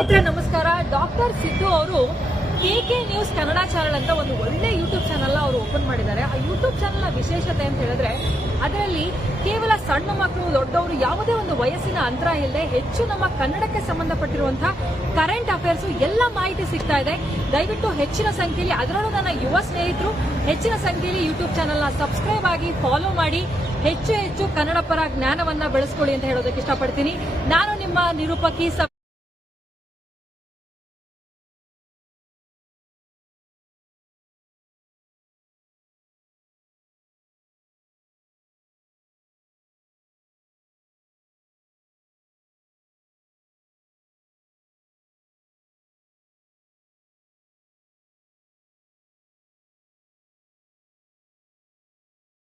ನಮಸ್ಕಾರ. ಡಾಕ್ಟರ್ ಸಿದ್ದು ಅವರು KK news Kannada channel ಅಂತ ಒಂದು ಒಳ್ಳೆ ಯೂಟ್ಯೂಬ್ ಚಾನೆಲ್ ಅವರು ಓಪನ್ ಮಾಡಿದ್ದಾರೆ. ಆ ಯೂಟ್ಯೂಬ್ ಚಾನೆಲ್ನ ವಿಶೇಷತೆ ಅಂತ ಹೇಳಿದ್ರೆ ಅದರಲ್ಲಿ ಕೇವಲ ಸಣ್ಣ ಮಕ್ಕಳು ದೊಡ್ಡವರು ಯಾವುದೇ ಒಂದು ವಯಸ್ಸಿನ ಅಂತರ ಇಲ್ಲದೆ ಹೆಚ್ಚು ನಮ್ಮ ಕನ್ನಡಕ್ಕೆ ಸಂಬಂಧಪಟ್ಟಿರುವಂತಹ ಕರೆಂಟ್ ಅಫೇರ್ಸ್ ಎಲ್ಲ ಮಾಹಿತಿ ಸಿಗ್ತಾ ಇದೆ. ದಯವಿಟ್ಟು ಹೆಚ್ಚಿನ ಸಂಖ್ಯೆಯಲ್ಲಿ, ಅದರಲ್ಲೂ ನನ್ನ ಯುವ ಸ್ನೇಹಿತರು ಹೆಚ್ಚಿನ ಸಂಖ್ಯೆಯಲ್ಲಿ ಯೂಟ್ಯೂಬ್ ಚಾನೆಲ್ನ ಸಬ್ಸ್ಕ್ರೈಬ್ ಆಗಿ ಫಾಲೋ ಮಾಡಿ ಹೆಚ್ಚು ಕನ್ನಡ ಪರ ಜ್ಞಾನವನ್ನ ಬೆಳೆಸ್ಕೊಳ್ಳಿ ಅಂತ ಹೇಳೋದಕ್ಕೆ ಇಷ್ಟಪಡ್ತೀನಿ. ನಾನು ನಿಮ್ಮ ನಿರೂಪಕಿ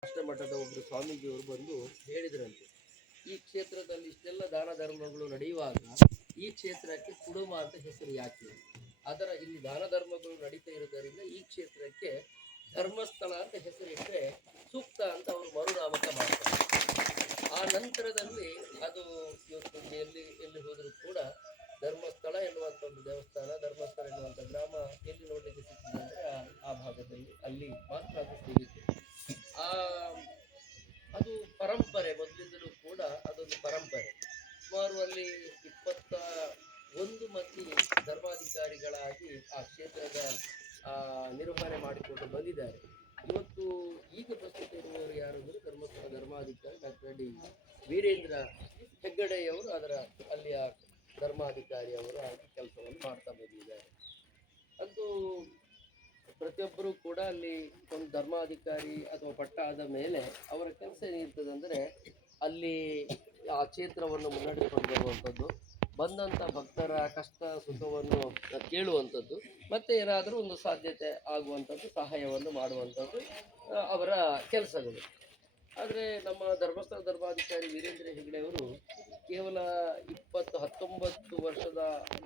ರಾಷ್ಟ್ರ ಮಟ್ಟದ ಒಬ್ಬರು ಸ್ವಾಮೀಜಿಯವರು ಬಂದು ಹೇಳಿದ್ರಂತೆ, ಈ ಕ್ಷೇತ್ರದಲ್ಲಿ ಇಷ್ಟೆಲ್ಲ ದಾನ ಧರ್ಮಗಳು ನಡೆಯುವಾಗ ಈ ಕ್ಷೇತ್ರಕ್ಕೆ ಕುಡುಮ ಅಂತ ಹೆಸರು ಯಾಕೆ? ಅದರ ಇಲ್ಲಿ ದಾನ ಧರ್ಮಗಳು ನಡೀತಾ ಇರೋದರಿಂದ ಈ ಕ್ಷೇತ್ರಕ್ಕೆ ಧರ್ಮಸ್ಥಳ ಅಂತ ಹೆಸರಿಟ್ಟರೆ ಸೂಕ್ತ ಅಂತ ಅವರು ಮರುನಾಮಕ ಮಾಡ್ತಾರೆ. ಆ ನಂತರದಲ್ಲಿ ಅದು ಇವತ್ತು ಎಲ್ಲಿ ಹೋದರೂ ಕೂಡ ಧರ್ಮಸ್ಥಳ ಎನ್ನುವಂಥ ಒಂದು ದೇವಸ್ಥಾನ, ಧರ್ಮಸ್ಥಳ ಎನ್ನುವಂಥ ಗ್ರಾಮ ಎಲ್ಲಿ ನೋಡಲಿಕ್ಕೆ ಸಿಗ್ತದೆ ಅಂದರೆ ಆ ಭಾಗದಲ್ಲಿ ಅಲ್ಲಿ ಮಾತ್ರ ಅದು ಸಿಗುತ್ತೆ. ಅದು ಪರಂಪರೆ, ಮೊದಲಿಂದಲೂ ಕೂಡ ಅದೊಂದು ಪರಂಪರೆ. ಸುಮಾರು ಅಲ್ಲಿ 21 ಮಂದಿ ಧರ್ಮಾಧಿಕಾರಿಗಳಾಗಿ ಆ ಕ್ಷೇತ್ರದ ನಿರ್ವಹಣೆ ಮಾಡಿಕೊಂಡು ಬಂದಿದ್ದಾರೆ. ಇವತ್ತು ಈಗ ಪ್ರಸ್ತುತ ಇರುವವರು ಯಾರು ಅಂದರೆ ಧರ್ಮಸ್ಥಳ ಧರ್ಮಾಧಿಕಾರಿ ಡಾಕ್ಟರ್ ಡಿ ವೀರೇಂದ್ರ ಹೆಗ್ಗಡೆಯವರು ಅದರ ಅಲ್ಲಿಯ ಧರ್ಮಾಧಿಕಾರಿಯವರು ಆಗಿ ಕೆಲಸವನ್ನು ಮಾಡ್ತಾ ಬಂದಿದ್ದಾರೆ. ಅದು ಪ್ರತಿಯೊಬ್ಬರೂ ಕೂಡ ಅಲ್ಲಿ ಒಂದು ಧರ್ಮಾಧಿಕಾರಿ ಅಥವಾ ಪಟ್ಟ ಆದ ಮೇಲೆ ಅವರ ಕೆಲಸ ಏನಿರ್ತದೆ ಅಂದರೆ ಅಲ್ಲಿ ಆ ಕ್ಷೇತ್ರವನ್ನು ಮುನ್ನಡೆಸಿಕೊಂಡು ಬರುವಂಥದ್ದು, ಬಂದಂಥ ಭಕ್ತರ ಕಷ್ಟ ಸುಖವನ್ನು ಕೇಳುವಂಥದ್ದು, ಮತ್ತು ಏನಾದರೂ ಒಂದು ಸಾಧ್ಯತೆ ಆಗುವಂಥದ್ದು ಸಹಾಯವನ್ನು ಮಾಡುವಂಥದ್ದು ಅವರ ಕೆಲಸಗಳು. ಆದರೆ ನಮ್ಮ ಧರ್ಮಸ್ಥಳ ಧರ್ಮಾಧಿಕಾರಿ ವೀರೇಂದ್ರ ಹೆಗ್ಗಡೆಯವರು ಕೇವಲ 19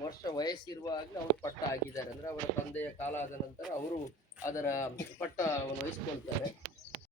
ವರ್ಷ ವಯಸ್ಸಿರುವಾಗ ಅವರು ಪಟ್ಟ ಆಗಿದ್ದಾರೆ. ಅಂದರೆ ಅವರ ತಂದೆಯ ಕಾಲ ಆದ ನಂತರ ಅವರು ಅದರ ಪಟ್ಟವನ್ನು ವಹಿಸ್ಕೊಳ್ತಾರೆ.